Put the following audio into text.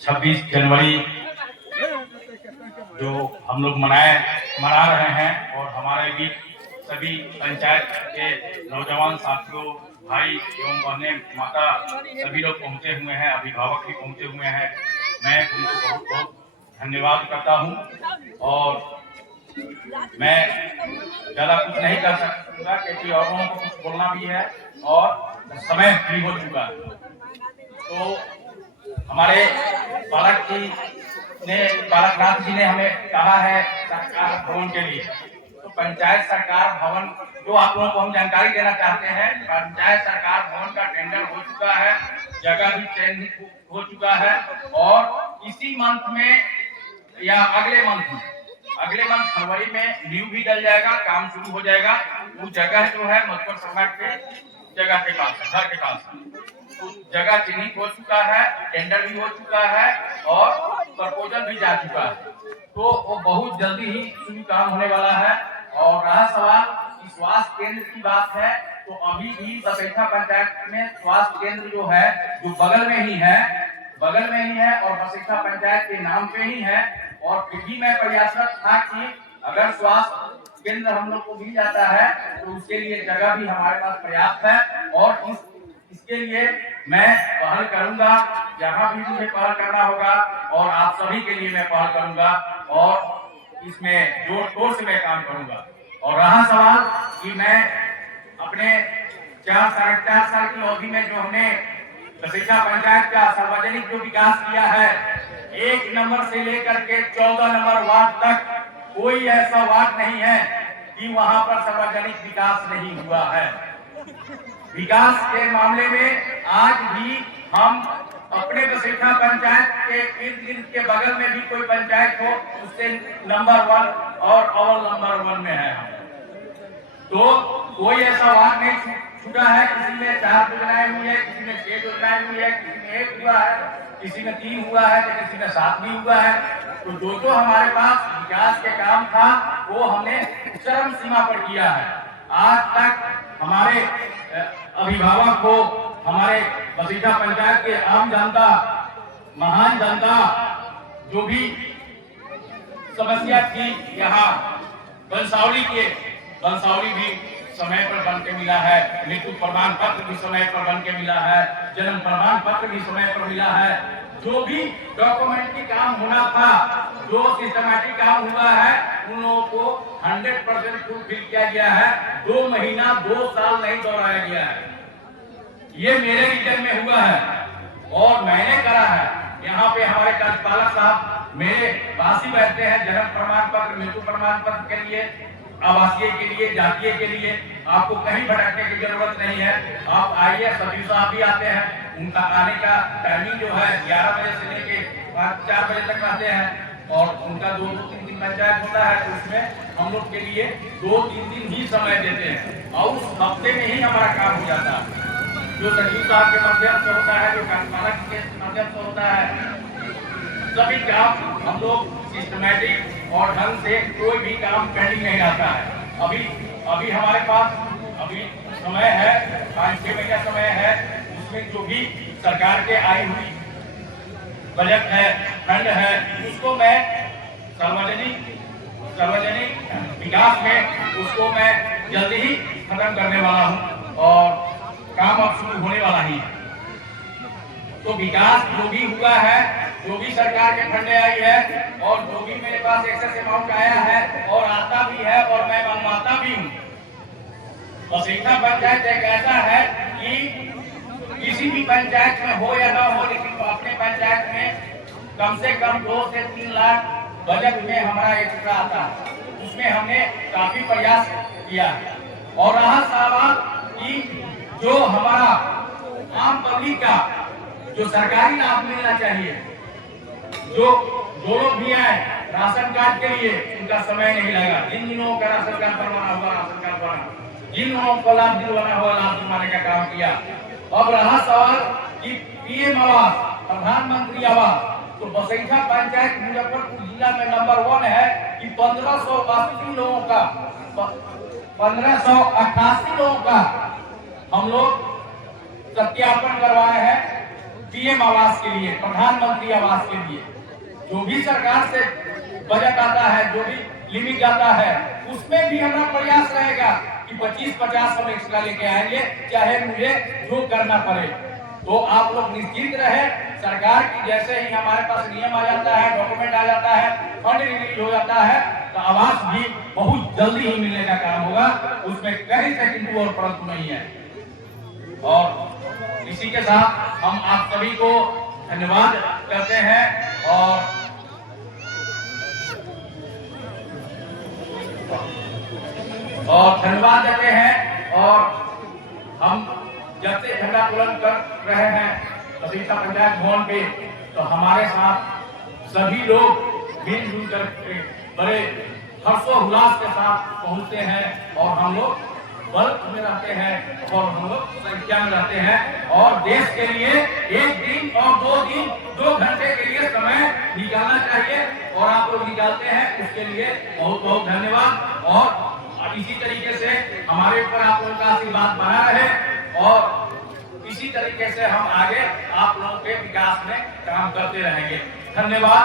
26 जनवरी जो हम लोग मना रहे हैं और हमारे बीच सभी पंचायत के नौजवान साथियों, भाई एवं बहनें, माता सभी लोग पहुंचे हुए हैं, अभिभावक भी पहुंचे हुए हैं। मैं उनको बहुत बहुत धन्यवाद करता हूं और मैं ज़्यादा कुछ नहीं कर सकूंगा क्योंकि और लोगों को कुछ बोलना भी है और समय भी हो चुका है। तो हमारे बालकनाथ जी ने हमें कहा है सरकार भवन के लिए, तो पंचायत सरकार भवन जो आप लोगों को हम जानकारी देना चाहते हैं, पंचायत सरकार भवन का टेंडर हो चुका है, जगह भी चयनित हो चुका है और इसी मंथ में या अगले मंथ फरवरी में न्यू भी डल जाएगा, काम शुरू हो जाएगा। वो जगह जो है मधुकर समाज के जगह के पास, घर के पास, तो जगह चिन्हित हो चुका है, टेंडर भी हो चुका है और प्रपोजल भी जा चुका है। तो वो बहुत जल्दी ही शुरू काम होने वाला है। और रहा सवाल स्वास्थ्य केंद्र की बात है, तो अभी भी बसैठा पंचायत में स्वास्थ्य केंद्र जो है जो बगल में ही है और बसैठा पंचायत के नाम पे ही है। और फिर भी मैं प्रयासरत था कि अगर स्वास्थ्य केंद्र हम लोग को मिल जाता है तो उसके लिए जगह भी हमारे पास पर्याप्त है और इसके लिए मैं पहल करूंगा, जहां भी मुझे पहल करना होगा और आप सभी के लिए मैं पहल करूंगा और इसमें जोर शोर से मैं काम करूंगा। और रहा सवाल कि मैं अपने 4 साढ़े 4 साल की अवधि में जो हमने बसैठा पंचायत का सार्वजनिक जो विकास किया है, 1 नंबर से लेकर के 14 नंबर वार्ड तक कोई ऐसा वार्ड नहीं है कि वहां पर सार्वजनिक विकास नहीं हुआ है। विकास के मामले में आज भी हम अपने बसैठा पंचायत के इर्द गिर्द के बगल में भी कोई पंचायत हो उससे नंबर 1 और अव्वल नंबर 1 में है। तो कोई ऐसा वार्ड नहीं छूटा है। किसी में 4 योजनाएं हुई है, किसी में 6 योजनाएं हुई है, किसी में 1 हुआ है, किसी में 3 हुआ है, तो किसी में 7 भी हुआ है। तो जो हमारे पास विकास के काम था वो हमने चरम सीमा पर किया है। आज तक हमारे अभिभावक को, हमारे बसैठा पंचायत के आम जनता, महान जनता जो भी समस्या थी, यहाँ बंसावली भी समय पर बन के मिला है, मृत्यु प्रमाण पत्र भी समय पर बन के मिला है, जन्म प्रमाण पत्र भी समय पर मिला है। जो भी डॉक्यूमेंट्री काम होना था, जो सिस्टमैटिक काम हुआ है, उन लोगों को 100% फुलफिल किया गया है। 2 महीना 2 साल नहीं दोहराया गया है। ये मेरे रिटर्न में हुआ है और मैंने करा है। यहाँ पे हमारे कार्यपालक साहब मेरे पास ही बैठते हैं। जन्म प्रमाण पत्र, मृत्यु प्रमाण पत्र के लिए, आवासीय के लिए, जातीय के लिए आपको कहीं भटकने की जरूरत नहीं है। आप आइए, सचिव साहब भी आते हैं, उनका आने का टाइमिंग जो है 11 बजे से लेके 4 बजे तक रहते हैं और उनका 2-3 दिन पंचायत होता है, तो उसमें हम लोग के लिए 2-3 दिन ही समय देते हैं और उस हफ्ते में ही हमारा काम हो जाता है। जो सचिव साहब के माध्यम से होता है, जो कार्यपालक के माध्यम से होता है, सभी काम हम लोग सिस्टमैटिक और ढंग से, कोई भी काम पेंडिंग नहीं आता है। अभी हमारे पास समय है, 5-6 महीना समय है। उसमें जो भी सरकार के आई हुई बजट है, फंड है, उसको मैं सार्वजनिक विकास में उसको मैं जल्दी ही खत्म करने वाला हूँ और काम अब शुरू होने वाला ही है। तो विकास जो भी हुआ है, जो भी सरकार के फंड आई है और जो भी मेरे पास एक्सेस अमाउंट आया है और आता भी है और मैं मनमाता भी हूँ। बसैठा पंचायत एक ऐसा है कि किसी भी पंचायत में हो या ना हो, लेकिन अपने पंचायत में कम से कम 2 से 3 लाख बजट में हमारा एक्स्ट्रा आता है। उसमें हमने काफी प्रयास किया और रहा सवाल कि जो हमारा आम पब्लिक का जो सरकारी लाभ मिलना चाहिए, जो लोग भी आए राशन कार्ड के लिए, उनका समय नहीं लगा। जिन लोगों का राशन कार्ड बनवाना हुआ राशन कार्ड बना, जिन लोगों को लाभ दिलवाना हुआ लाभ दिलवाने का काम किया। अब रहा सवाल कि पीएम आवास, प्रधानमंत्री आवास, तो बसैठा पंचायत मुजफ्फरपुर जिला में नंबर 1 है कि 1588 लोगों का हम लोग सत्यापन करवाए हैं पीएम आवास के लिए, प्रधानमंत्री आवास के लिए जो भी सरकार से बजट आता है, जो भी लिमिट जाता है, उसमें भी हमारा प्रयास रहेगा कि 25-50 हम एक्स्ट्रा लेके आएंगे, चाहे मुझे जो करना पड़े। तो आप लोग निश्चिंत रहे, सरकार की जैसे ही हमारे पास नियम आ जाता है, डॉक्यूमेंट आ जाता है, फंड रिलीज हो जाता है, तो आवास भी बहुत जल्दी ही मिलने का काम होगा, उसमें कहीं से किंतु और परंतु नहीं है। और इसी के साथ हम आप सभी को धन्यवाद करते हैं और धन्यवाद देते हैं। और हम जब से झंडा तोलन कर रहे हैं बसीसा पंचायत भवन पे, तो हमारे साथ सभी लोग मिलजुल कर बड़े हर्षोल्लास के साथ पहुंचते हैं और हम लोग बल्क में रहते हैं और हम लोग संख्या में रहते हैं और देश के लिए 1 दिन और 2 दिन 2 घंटे के लिए समय निकालना चाहिए और आप लोग निकालते हैं, उसके लिए बहुत बहुत धन्यवाद। और इसी तरीके से हमारे ऊपर आप लोगों का आशीर्वाद बना रहे और इसी तरीके से हम आगे आप लोगों के विकास में काम करते रहेंगे। धन्यवाद।